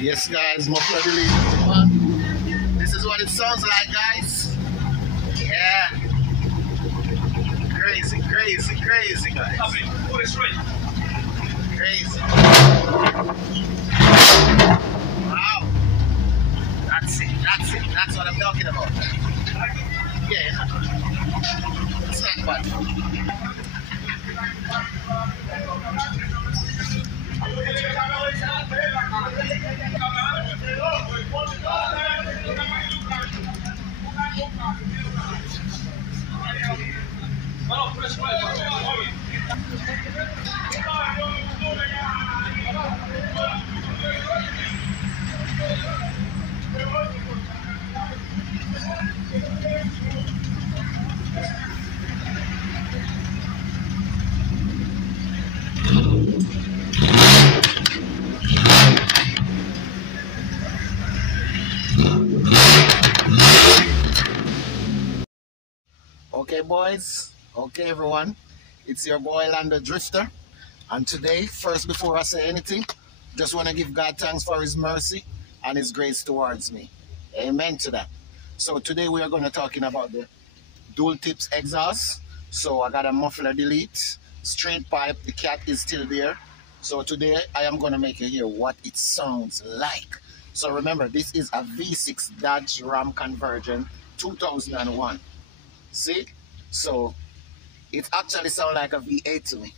Yes, guys, muffler delete. This is what it sounds like, guys. Yeah. Crazy, crazy, crazy, guys. Crazy. Wow. That's it. That's it. That's what I'm talking about. Yeah. It's not bad. Okay, boys. Okay, everyone. It's your boy Lando Drifter. And today, first, before I say anything, just want to give God thanks for His mercy and His grace towards me. Amen to that. So today we are going to talking about the dual tips exhaust. So I got a muffler delete, straight pipe. The cat is still there. So today I am going to make you hear what it sounds like. So remember, this is a V6 Dodge Ram Conversion 2001. See? So it actually sounds like a V8 to me.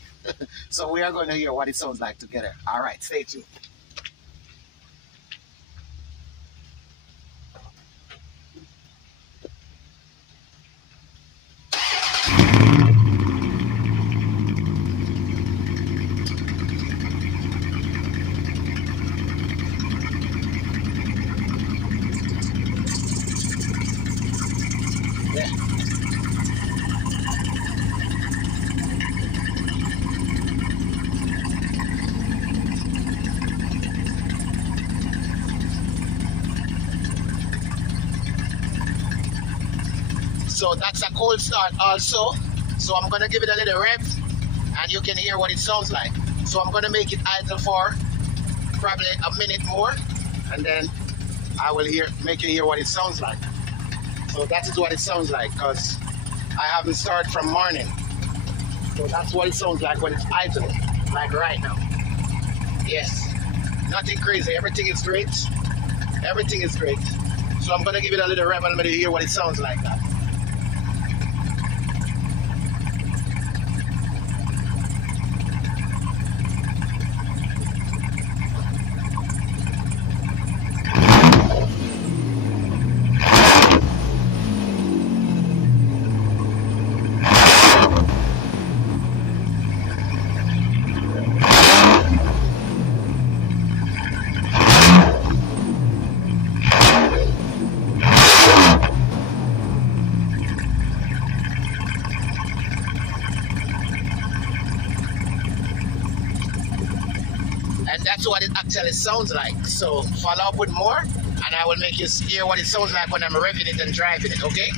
So we are going to hear what it sounds like together. All right, stay tuned. Yeah. So that's a cold start also. So I'm going to give it a little rev and you can hear what it sounds like. So I'm going to make it idle for probably a minute more and then I will make you hear what it sounds like. So that is what it sounds like because I haven't started from morning. So that's what it sounds like when it's idle, like right now. Yes, nothing crazy. Everything is great. Everything is great. So I'm going to give it a little rev and I'm going to hear what it sounds like now. And that's what it actually sounds like. So follow up with more and I will make you hear what it sounds like when I'm revving it and driving it, okay?